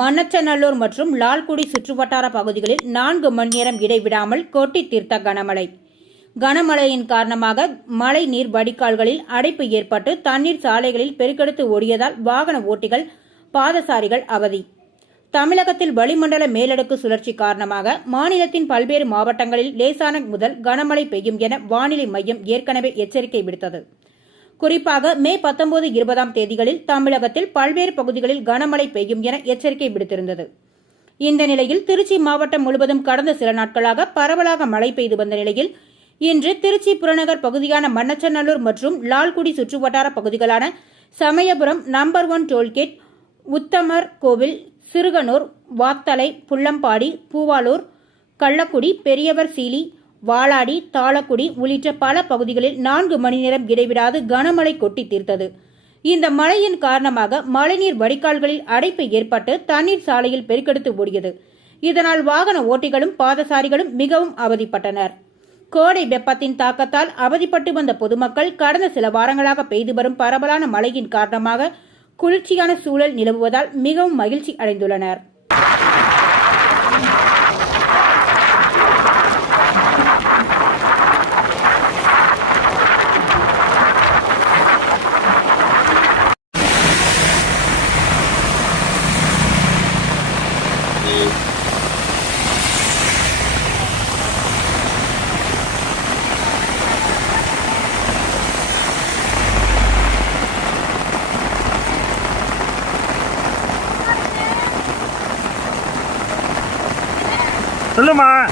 மன்னச்சநல்லூர் மற்றும் லால்குடி சுற்றுவட்டார பகுதிகளில் நான்கு மணி நேரம் இடைவிடாமல் கொட்டி தீர்த்த கனமழை. கனமழையின் காரணமாக மழை நீர் வடிகால்களில் அடைப்பு ஏற்பட்டு தண்ணீர் சாலைகளில் பெருக்கெடுத்து ஓடியதால் வாகன ஓட்டிகள் பாதசாரிகள் அவதி. தமிழகத்தில் வளிமண்டல மேலடுக்கு சுழற்சி காரணமாக மாநிலத்தின் பல்வேறு மாவட்டங்களில் லேசான முதல் கனமழை பெய்யும் என வானிலை மையம் ஏற்கனவே எச்சரிக்கை விடுத்தது. குறிப்பாக மே பத்தொன்பது இருபதாம் தேதிகளில் தமிழகத்தில் பல்வேறு பகுதிகளில் கனமழை பெய்யும் என எச்சரிக்கை விடுத்திருந்தது. இந்த நிலையில் திருச்சி மாவட்டம் முழுவதும் கடந்த சில நாட்களாக பரவலாக மழை பெய்து வந்த நிலையில் இன்று திருச்சி புறநகர் பகுதியான மன்னச்சநல்லூர் மற்றும் லால்குடி சுற்றுவட்டார பகுதிகளான சமயபுரம் நம்பர் ஒன் டோல்கேட் உத்தமர் கோவில் சிறுகனூர் வாத்தலை புள்ளம்பாடி பூவாலூர் கள்ளக்குடி பெரியவர் சீலி வாளாடி தாளக்குடி உள்ளிட்ட பல பகுதிகளில் நான்கு மணி நேரம் இடைவிடாது கனமழை கொட்டி தீர்த்தது. இந்த மழையின் காரணமாக மழைநீர் வடிகால்களில் அடைப்பு ஏற்பட்டு தண்ணீர் சாலையில் பெருக்கெடுத்து ஓடியது. இதனால் வாகன ஓட்டிகளும் பாதசாரிகளும் மிகவும் அவதிப்பட்டனர். கோடை வெப்பத்தின் தாக்கத்தால் அவதிப்பட்டு வந்த பொதுமக்கள் கடந்த சில வாரங்களாக பெய்து வரும் பரவலான மழையின் காரணமாக குளிர்ச்சியான சூழல் நிலவுவதால் மிகவும் மகிழ்ச்சி அடைந்துள்ளனர். 真的吗？